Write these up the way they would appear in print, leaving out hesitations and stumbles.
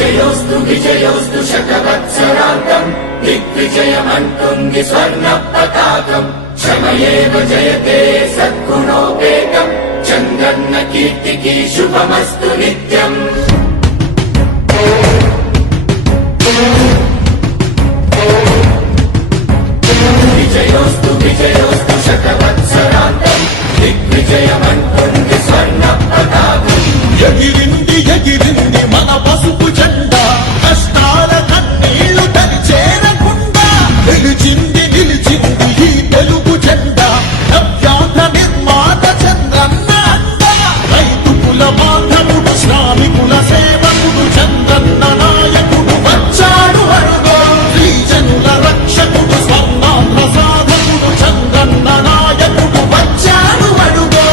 విజయోస్తు విజయోస్తు శతవత్సరాంతం దిగ్విజయమంటుంది స్వర్ణ పతాకం క్షమయేవ జయతే సద్గుణోపేతం చంద్రన్న కీర్తికి శుభమస్తు నిత్యం విజయోస్తు విజయోస్తు శతవత్సరాంతం దిగ్విజయమంటుంది స్వర్ణ పతాకం ఎగిరింది ఎగిరింది మన పసుపు జెండా కష్టాల కన్నీళ్లు తరిచేరకుండా నిలిచింది నిలిచింది ఈ తెలుగు జెండా నవ్యాంధ్ర నిర్మాత చంద్రన్న అండ రైతు కుల బాంధవుడు శ్రామికుల సేవకుడు చంద్రన్న నాయకుడు వచ్చాడు అడుగో శ్రీజనుల రక్షకుడు స్వర్ణాంధ్ర సాధకుడు చంద్రన్న నాయకుడు వచ్చాడు అడుగో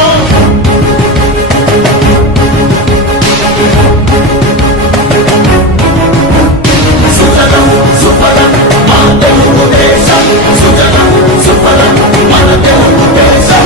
సుజలం సుఫలం మన తెలుగు దేశం సుజలం సుఫలం మన తెలుగు దేశం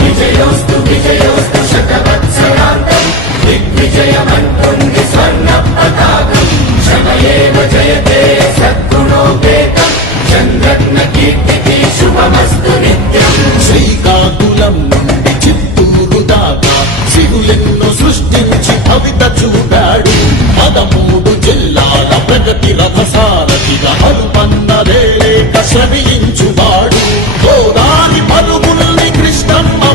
విజయోస్తు విజయోస్తు శతవత్సరాంతం దిగ్విజయమంటుంది స్వర్ణ పతాకం క్షమయేవ జయతే సద్గుణోపేతం చంద్రన్న కీర్తికి శుభమస్తు నిత్యం శ్రీకాకుళం నుండి చిత్తూరు దాకా సిరులెన్నో సృష్టించి కవిత చూపాడు 13 జిల్లాల ప్రగతి రథసారథిగా హనుమన్నదే లేక శ్రమించి